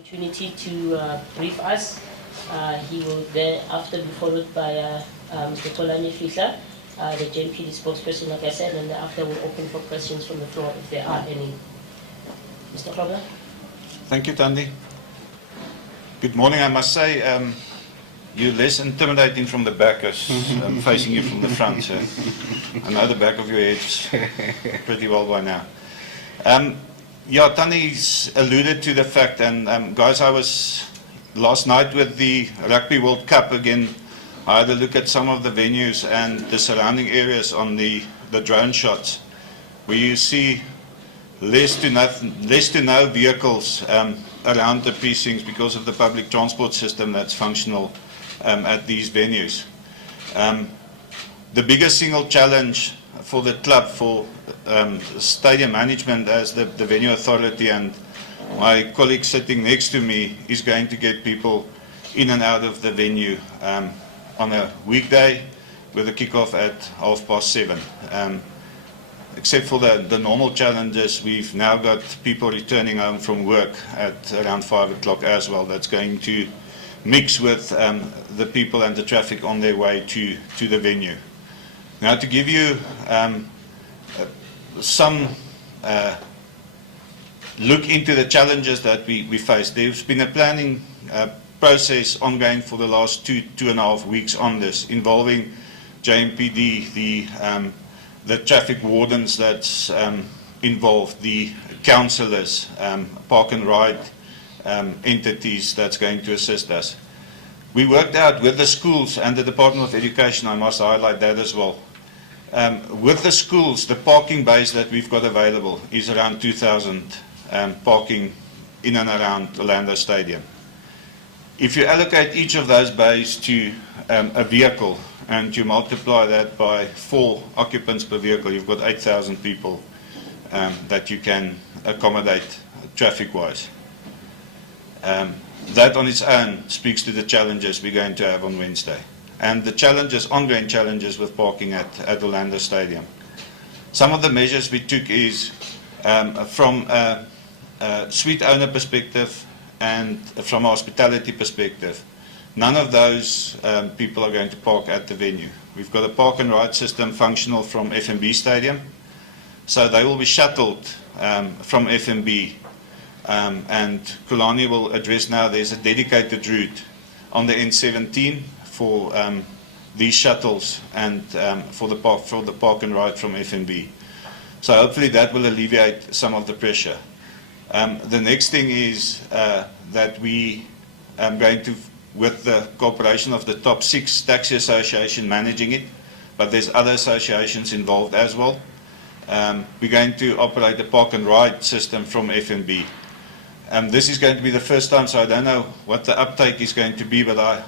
Opportunity to brief us. He will thereafter be followed by Mr. Polani Fihla, the JMPD spokesperson, like I said, and thereafter we'll open for questions from the floor if there are any. Mr. Grobbelaar. Thank you, Tandy. Good morning. I must say, you're less intimidating from the back as facing you from the front. So I know the back of your head's pretty well by now. Yeah, Tandy's alluded to the fact, and guys, I was last night with the Rugby World Cup again. I had a look at some of the venues and the surrounding areas on the drone shots, where you see less to no vehicles around the precincts because of the public transport system that's functional at these venues. The biggest single challenge for the club, for stadium management as the venue authority, and my colleague sitting next to me, is going to get people in and out of the venue on a weekday with a kickoff at 7:30. Except for the normal challenges, we've now got people returning home from work at around 5 o'clock as well. That's going to mix with the people and the traffic on their way to the venue. Now, to give you some look into the challenges that we face, there's been a planning process ongoing for the last two and a half weeks on this, involving JMPD, the traffic wardens that's involved, the councillors, park and ride entities that's going to assist us. We worked out with the schools and the Department of Education, I must highlight that as well. With the schools, the parking bays that we've got available is around 2,000 parking in and around Orlando Stadium. If you allocate each of those bays to a vehicle and you multiply that by 4 occupants per vehicle, you've got 8,000 people that you can accommodate traffic-wise. That on its own speaks to the challenges we're going to have on Wednesday, and the challenges, ongoing challenges with parking at Orlando Stadium. Some of the measures we took is from a suite owner perspective and from a hospitality perspective. None of those people are going to park at the venue. We've got a park and ride system functional from FNB Stadium, so they will be shuttled from FNB. And Kulani will address now, there's a dedicated route on the N17 for these shuttles and for the park and ride from FNB. So hopefully that will alleviate some of the pressure. The next thing is that we are going to, with the cooperation of the top 6 taxi association managing it, but there's other associations involved as well. We're going to operate a park and ride system from FNB. This is going to be the first time, so I don't know what the uptake is going to be, but I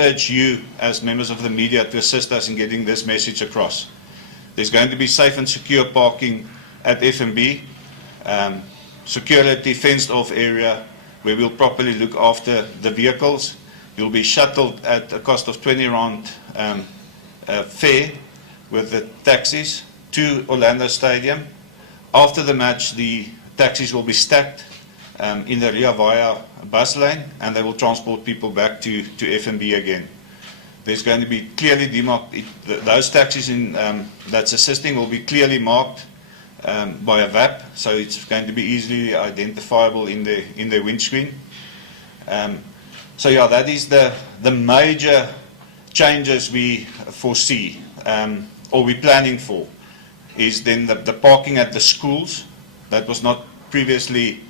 urge you as members of the media to assist us in getting this message across. There's going to be safe and secure parking at FNB, security fenced off area where we'll properly look after the vehicles. You'll be shuttled at a cost of 20 Rand fare with the taxis to Orlando Stadium. After the match, the taxis will be stacked in the Ria Vaya bus lane, and they will transport people back to FNB again. There's going to be clearly demarked, those taxis that's assisting will be clearly marked by a VAP, so it's going to be easily identifiable in the windscreen. So yeah, that is the major changes we foresee, or we're planning for, is then the parking at the schools. That was not previously,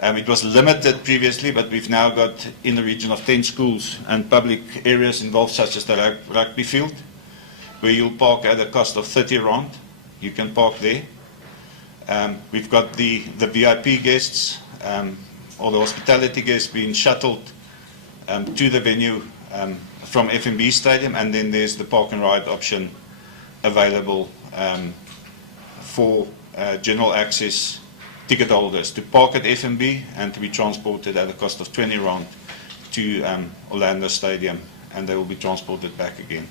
it was limited previously, but we've now got in the region of 10 schools and public areas involved, such as the rugby field, where you'll park at a cost of 30 Rand. You can park there. We've got the VIP guests or the hospitality guests being shuttled to the venue from FNB Stadium, and then there's the park and ride option available for general access ticket holders to park at FNB and to be transported at a cost of 20 Rand to Orlando Stadium, and they will be transported back again.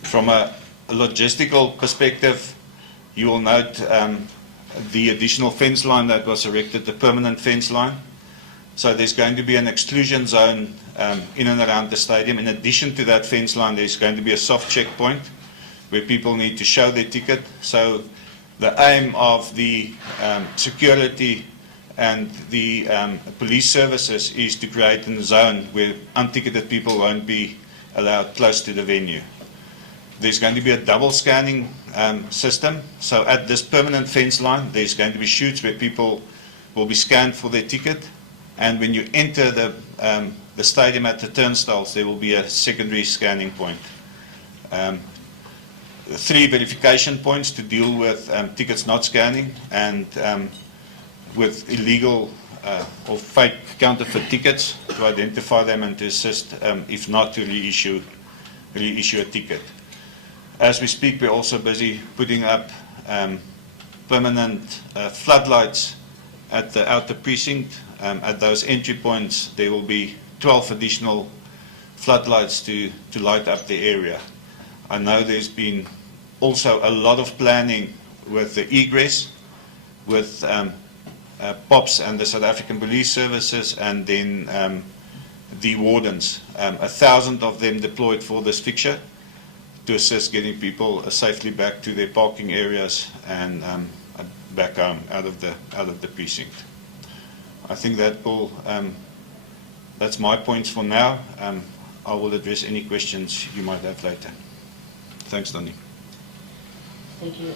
From a logistical perspective, you will note the additional fence line that was erected, the permanent fence line. So there's going to be an exclusion zone in and around the stadium. In addition to that fence line, there's going to be a soft checkpoint where people need to show their ticket. So the aim of the security and the police services is to create a zone where unticketed people won't be allowed close to the venue. There's going to be a double scanning system. So at this permanent fence line, there's going to be chutes where people will be scanned for their ticket. And when you enter the stadium at the turnstiles, there will be a secondary scanning point. 3 verification points to deal with tickets not scanning and with illegal or fake counterfeit tickets to identify them and to assist, if not, to reissue a ticket. As we speak, we're also busy putting up permanent floodlights at the outer precinct. At those entry points, there will be 12 additional floodlights to light up the area. I know there's been also a lot of planning with the egress, with POPs and the South African Police Services, and then the wardens. 1,000 of them deployed for this fixture to assist getting people safely back to their parking areas and back home out of the precinct. I think that will, that's my points for now. I will address any questions you might have later. Thanks, Donnie. Thank you.